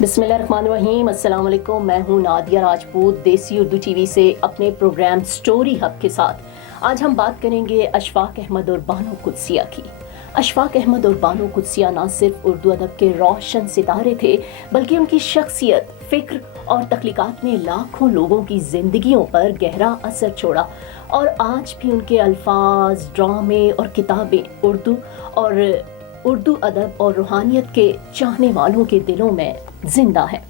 बिस्मिल्लाहिर्रहमानिर्रहीम, अस्सलाम वालेकुम। मैं हूँ नादिया राजपूत, देसी उर्दू टीवी से अपने प्रोग्राम स्टोरी हब के साथ। आज हम बात करेंगे अशफाक अहमद और बानो कुदसिया की। अशफाक अहमद और बानो कुदसिया ना सिर्फ उर्दू अदब के रोशन सितारे थे, बल्कि उनकी शख्सियत, फिक्र और तख्लीकात ने लाखों लोगों की ज़िंदगियों पर गहरा असर छोड़ा। और आज भी उनके अल्फाज, ड्रामे और किताबें उर्दू अदब और रूहानियत के चाहने वालों के दिलों में जिंदा है।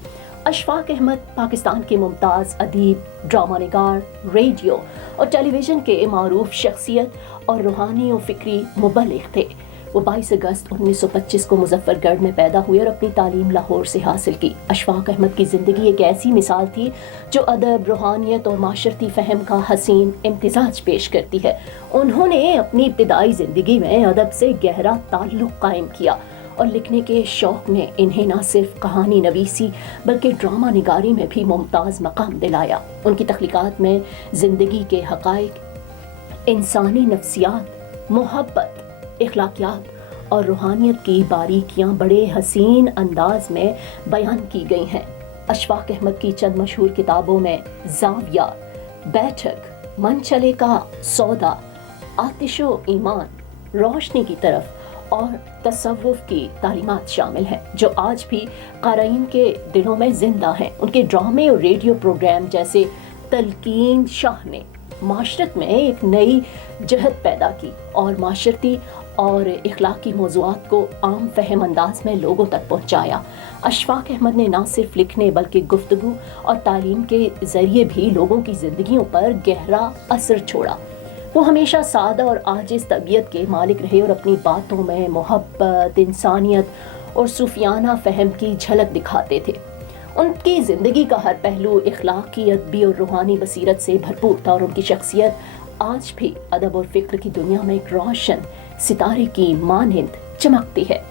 अशफाक अहमद पाकिस्तान के मुमताज़ अदीब, ड्रामा निगार, रेडियो और टेलीविज़न के मारूफ शख्सियत और रूहानी और फ़िक्री मुबल्लिग़ थे। वो 22 अगस्त 1925 को मुजफ्फरगढ़ में पैदा हुए और अपनी तालीम लाहौर से हासिल की। अशफाक अहमद की ज़िंदगी एक ऐसी मिसाल थी जो अदब, रूहानियत और माशरती फ़हम का हसीन इम्तिज़ाज पेश करती है। उन्होंने अपनी इब्तिदाई ज़िंदगी में अदब से गहरा ताल्लुक़ कायम किया और लिखने के शौक़ ने इन्हें न सिर्फ कहानी नवीसी बल्कि ड्रामा निगारी में भी मुमताज़ मकाम दिलाया। उनकी तख्लीकात में ज़िंदगी के हक़ाइक़, इंसानी नफ्सियात, मोहब्बत, इखलाकियात और रूहानियत की बारीकियाँ बड़े हसीन अंदाज में बयान की गई हैं। अशफाक अहमद की चंद मशहूर किताबों में ज़ाविया, बैठक, मन चले का सौदा, आतिशो ईमान, रोशनी की तरफ और तसव्वुफ़ की तालीमात शामिल हैं, जो आज भी क़ारीन के दिलों में ज़िंदा हैं। उनके ड्रामे और रेडियो प्रोग्राम जैसे तलकीन शाह ने माशरत में एक नई जहत पैदा की और माशरती और इखलाकी मौज़ूआत को आम फहम अंदाज में लोगों तक पहुँचाया। अशफाक अहमद ने न सिर्फ लिखने बल्कि गुफ्तगू और तालीम के ज़रिए भी लोगों की ज़िंदगियों पर गहरा असर छोड़ा। वो हमेशा सादा और आजिज़ तबीयत के मालिक रहे और अपनी बातों में मोहब्बत, इंसानियत और सूफियाना फ़हम की झलक दिखाते थे। उनकी ज़िंदगी का हर पहलू इखलाकी, अदबी और रूहानी बसीरत से भरपूर था और उनकी शख्सियत आज भी अदब और फ़िक्र की दुनिया में एक रोशन सितारे की मानंद चमकती है।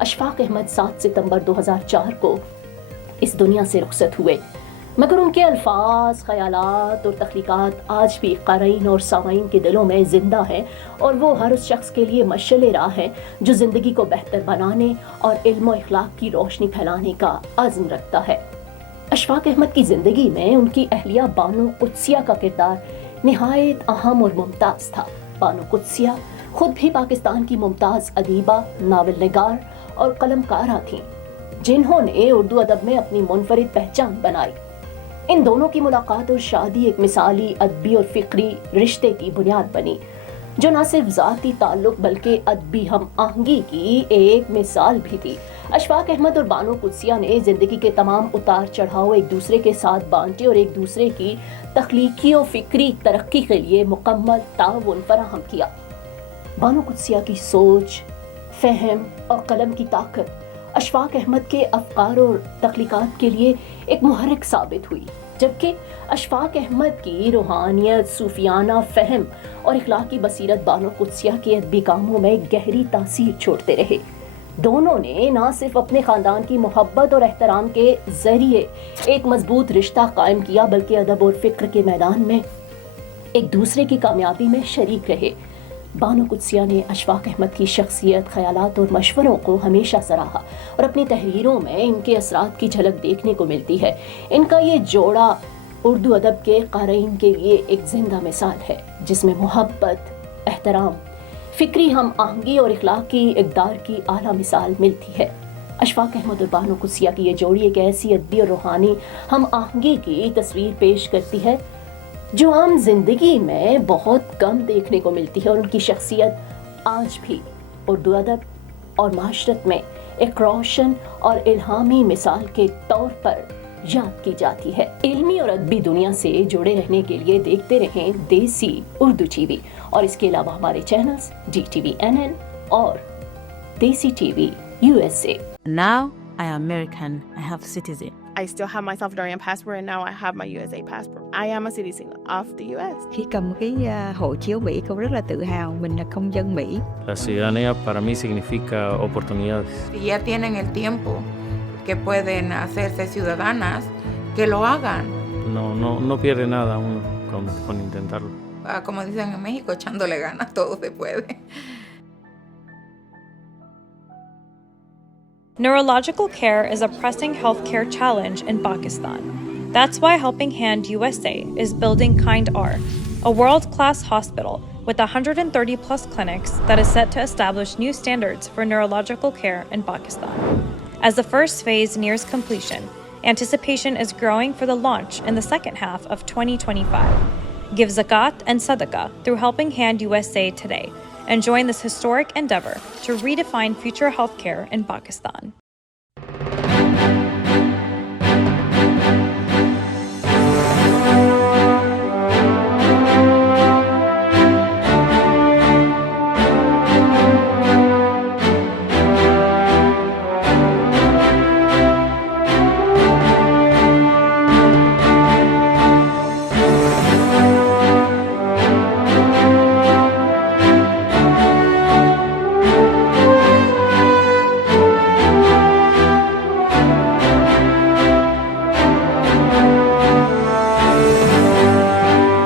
अशफाक अहमद 7 सितंबर 2004 को इस दुनिया से रुखसत हुए, मगर उनके अल्फाज, ख़यालात और तख्लीकात आज भी क़ारीन और सामाईन के दिलों में ज़िंदा हैं और वो हर उस शख्स के लिए मशाल राह है जो ज़िंदगी को बेहतर बनाने और इल्म और इखलाक की रोशनी फैलाने का अज़्म रखता है। अशफाक अहमद की ज़िंदगी में उनकी अहलिया बानो कुदसिया का किरदार निहायत अहम और मुमताज़ था। बानो कुदसिया खुद भी पाकिस्तान की मुमताज़ अदीबा, नावल निगार और कलमकारा थीं, जिन्होंने उर्दू अदब में अपनी मुनफरिद पहचान बनाई। इन दोनों की मुलाकात और शादी एक मिसाली अदबी और फ़िक्री रिश्ते की बुनियाद बनी, जो न सिर्फ ज़ाती ताल्लुक़ बल्कि अदबी हम आहंगी की एक मिसाल भी थी। अशफाक अहमद और बानो कुदसिया ने ज़िंदगी के तमाम उतार चढ़ाव एक दूसरे के साथ बांटे और एक दूसरे की तख्लीकी और फ़िक्री तरक्की के लिए मुकम्मल ताउन फराहम किया। बानो कुदसिया की सोच, फ़हम और कलम की ताकत अशफाक अहमद के अफ़कार और तख्लीकात के लिए एक मुहर्रिक साबित हुई, जबकि अशफाक अहमद की रूहानियत, सूफियाना फ़हम और इखलाकी बसीरत बानो कुदसिया के अदबी कामों में गहरी तासीर छोड़ते रहे। दोनों ने न सिर्फ अपने ख़ानदान की मोहब्बत और एहतराम के ज़रिए एक मजबूत रिश्ता कायम किया, बल्कि अदब और फ़िक्र के मैदान में एक दूसरे की कामयाबी में शरीक रहे। बानो कुदसिया ने अशफाक अहमद की शख्सियत, ख़यालात और मशवरों को हमेशा सराहा और अपनी तहरीरों में इनके असरात की झलक देखने को मिलती है। इनका ये जोड़ा उर्दू अदब के क़ारीन के लिए एक ज़िंदा मिसाल है, जिसमें मोहब्बत, एहतराम, फ़िक्री हम आहंगी और इखलाकी इक़दार की आला मिसाल मिलती है। अशफाक अहमद और बानो कुदसिया की ये जोड़ी एक ऐसी अदबी और रूहानी हम आहंगी की तस्वीर पेश करती है जो आम जिंदगी में बहुत कम देखने को मिलती है और उनकी शख्सियत आज भी उर्दू अदब और माशरत में एक रोशन और इल्हामी मिसाल के तौर पर याद की जाती है। इल्मी और अदबी दुनिया से जुड़े रहने के लिए देखते रहें देसी उर्दू टीवी और इसके अलावा हमारे चैनल्स DTV NN और देसी TV USA। Now I am American. I have citizen. I still have my Salvadorian passport and now I have my USA passport. I am a citizen of the US. Khi cầm cái hộ chiếu Mỹ, con rất là tự hào mình là công dân Mỹ. La ciudadanía para mí significa oportunidades. Si ya tienen el tiempo que pueden hacerse ciudadanas, que lo hagan. No pierde nada uno con intentarlo. Como dicen en México, echándole ganas, todo se puede. Neurological care is a pressing healthcare challenge in Pakistan. That's why Helping Hand USA is building Kind R, a world-class hospital with 130 plus clinics that is set to establish new standards for neurological care in Pakistan. As the first phase nears completion, anticipation is growing for the launch in the second half of 2025. Give zakat and sadaqah through Helping Hand USA today and join this historic endeavor to redefine future healthcare in Pakistan.